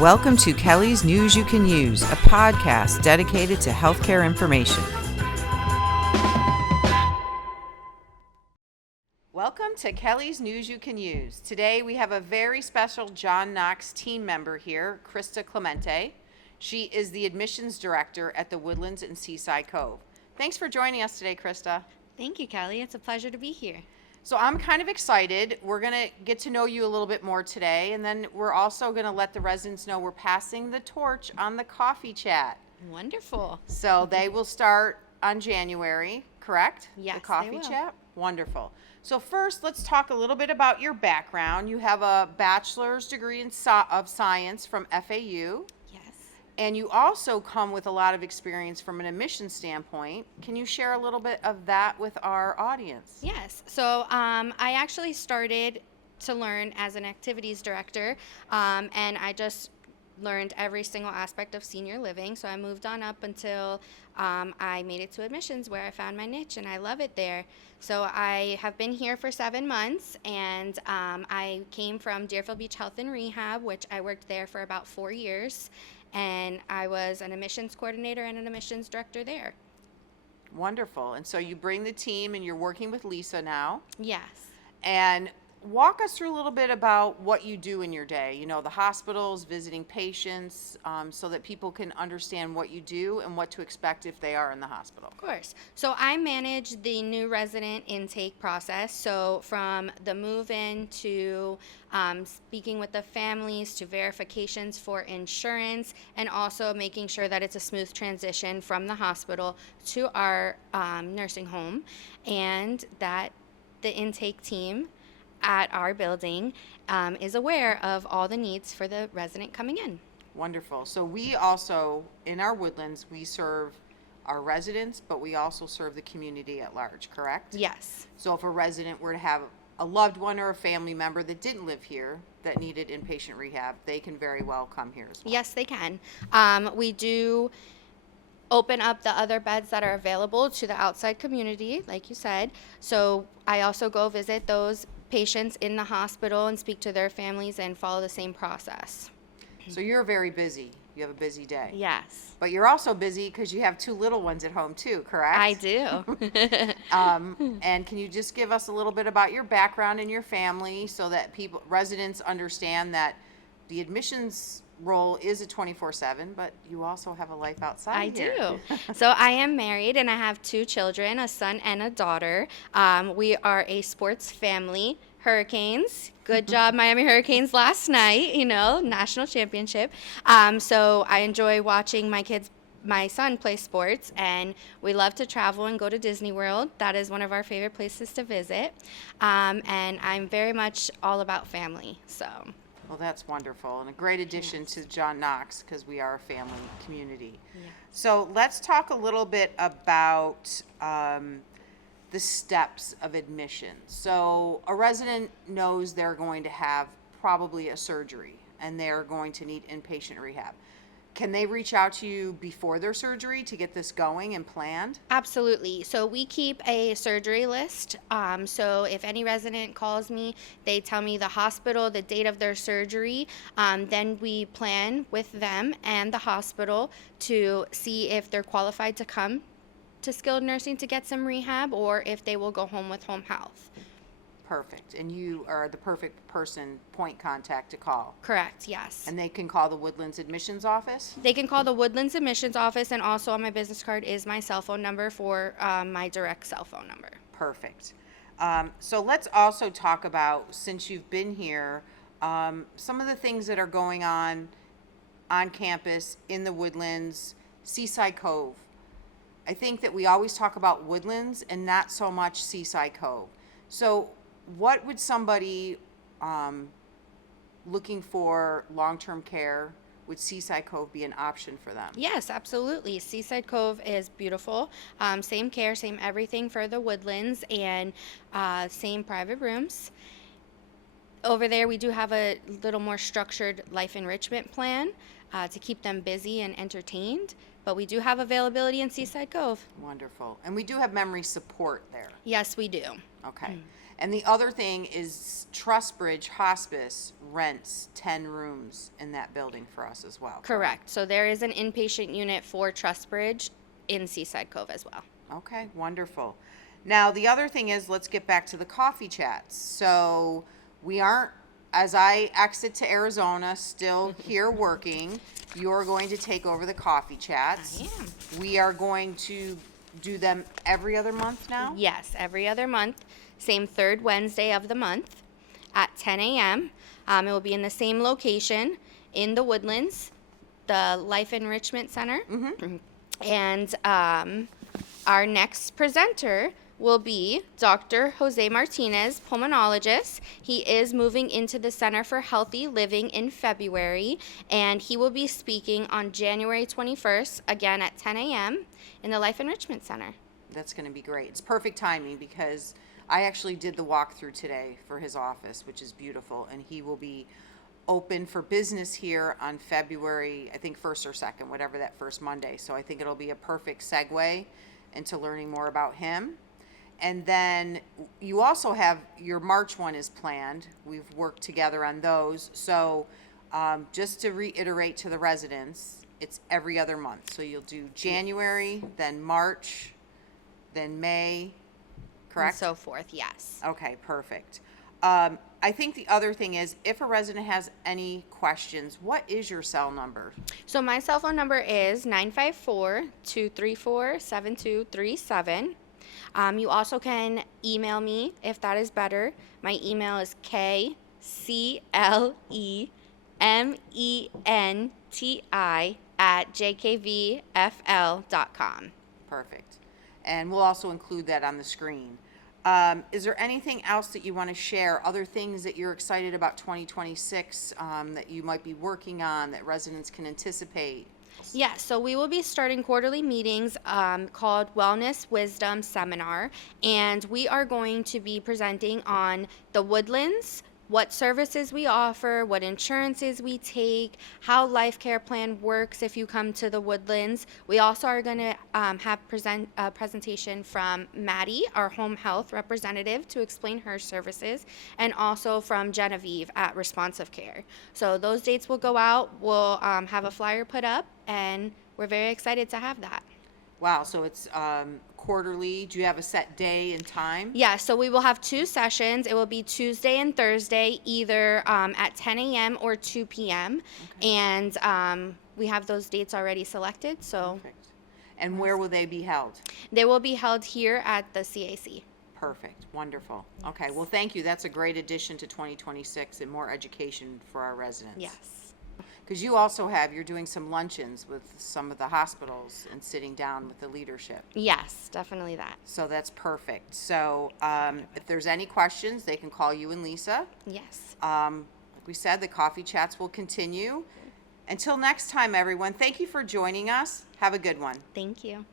Welcome to Kellie's News You Can Use, a podcast dedicated to healthcare information. Welcome to Kellie's News You Can Use. Today we have a very special John Knox team member here, Krista Clemente. She is the admissions director at the Woodlands in Seaside Cove. Thanks for joining us today, Krista. Thank you, Kellie. It's a pleasure to be here. So I'm kind of excited. We're going to get to know you a little bit more today, and then we're also going to let the residents know we're passing the torch on the coffee chat. Wonderful. So they will start on January, correct? Yes, the coffee they will. chat? Wonderful. So first, let's talk a little bit about your background. You have a bachelor's degree of science from FAU. Yes. And you also come with a lot of experience from an admissions standpoint. Can you share a little bit of that with our audience? Yes. So I actually started to learn as an activities director, and I just learned every single aspect of senior living. So I moved on up until I made it to admissions, where I found my niche, and I love it there. So I have been here for 7 months, and I came from Deerfield Beach Health and Rehab, which I worked there for about 4 years. And I was an admissions coordinator and an admissions director there. Wonderful. And so you bring the team, and you're working with Lisa now. Yes. And walk us through a little bit about what you do in your day. You know, the hospitals, visiting patients, so that people can understand what you do and what to expect if they are in the hospital. Of course. So I manage the new resident intake process. So from the move-in to speaking with the families to verifications for insurance, and also making sure that it's a smooth transition from the hospital to our nursing home, and that the intake team at our building is aware of all the needs for the resident coming in. Wonderful. So we also, in our Woodlands, we serve our residents, but we also serve the community at large, correct? Yes. So if a resident were to have a loved one or a family member that didn't live here that needed inpatient rehab, they can very well come here as well. Yes, they can. We do open up the other beds that are available to the outside community, like you said. So I also go visit those patients in the hospital and speak to their families and follow the same process. So you're very busy. You have a busy day. Yes. But you're also busy because you have 2 little ones at home too, correct? I do. And can you just give us a little bit about your background and your family so that residents understand that the admissions role is a 24/7, but you also have a life outside I here. do. So I am married, and I have 2 children, a son and a daughter. We are a sports family. Hurricanes. Good job, Miami Hurricanes last night, national championship. So I enjoy watching my son play sports, and we love to travel and go to Disney World. That is one of our favorite places to visit. And I'm very much all about family, so. Well, that's wonderful, and a great addition to John Knox, because we are a family community. Yeah. So let's talk a little bit about the steps of admission. So a resident knows they're going to have probably a surgery, and they're going to need inpatient rehab. Can they reach out to you before their surgery to get this going and planned? Absolutely. So we keep a surgery list. So if any resident calls me, they tell me the hospital, the date of their surgery. Then we plan with them and the hospital to see if they're qualified to come to skilled nursing to get some rehab, or if they will go home with home health. Perfect. And you are the perfect point contact to call. Correct, yes. And they can call the Woodlands Admissions Office? They can call the Woodlands Admissions Office, and also on my business card is my cell phone number for my direct cell phone number. Perfect. So let's also talk about, since you've been here, some of the things that are going on campus, in the Woodlands, Seaside Cove. I think that we always talk about Woodlands and not so much Seaside Cove. So what would somebody looking for long-term care, would Seaside Cove be an option for them? Yes, absolutely. Seaside Cove is beautiful. Same care, same everything for the Woodlands, and same private rooms. Over there, we do have a little more structured life enrichment plan to keep them busy and entertained. But we do have availability in Seaside Cove. Wonderful. And we do have memory support there. Yes, we do. Okay. And the other thing is Trustbridge Hospice rents 10 rooms in that building for us as well. Correct. So there is an inpatient unit for Trustbridge in Seaside Cove as well. Okay, wonderful. Now, the other thing is, let's get back to the coffee chats. So we aren't, as I exit to Arizona, still here working. You're going to take over the coffee chats. I am. We are going to do them every other month now? Yes, every other month. Same third Wednesday of the month at 10 a.m. It will be in the same location in the Woodlands, the Life Enrichment Center. Mm-hmm. And our next presenter will be Dr. Jose Martinez, pulmonologist. He is moving into the Center for Healthy Living in February, and he will be speaking on January 21st, again at 10 a.m. in the Life Enrichment Center. That's going to be great. It's perfect timing because I actually did the walkthrough today for his office, which is beautiful, and he will be open for business here on February, I think 1st or 2nd, whatever that first Monday. So I think it'll be a perfect segue into learning more about him. And then you also have your March one is planned. We've worked together on those. So just to reiterate to the residents, it's every other month. So you'll do January, then March, then May, correct? And so forth, yes. Okay, perfect. I think the other thing is, if a resident has any questions, what is your cell number? So my cell phone number is 954-234-7237. You also can email me if that is better. My email is kclementi@jkvfl.com. Perfect. And we'll also include that on the screen. Is there anything else that you want to share, other things that you're excited about 2026 that you might be working on that residents can anticipate? Yeah, so we will be starting quarterly meetings called Wellness Wisdom Seminar, and we are going to be presenting on the Woodlands, what services we offer, what insurances we take, how Life Care Plan works if you come to the Woodlands. We also are going to have a presentation from Maddie, our home health representative, to explain her services, and also from Genevieve at Responsive Care. So those dates will go out. We'll have a flyer put up, and we're very excited to have that. Wow, so it's quarterly. Do you have a set day and time? Yeah, so we will have 2 sessions. It will be Tuesday and Thursday, either at 10 a.m. or 2 p.m. Okay. And we have those dates already selected, so Perfect. And where will they be held? they will be held here at the CAC. Perfect. Wonderful. Okay, well, thank you. That's a great addition to 2026 and more education for our residents. Yes. Because you also you're doing some luncheons with some of the hospitals and sitting down with the leadership. Yes, definitely that. So that's perfect. So if there's any questions, they can call you and Lisa. Yes. Like we said, the coffee chats will continue. Until next time, everyone, thank you for joining us. Have a good one. Thank you.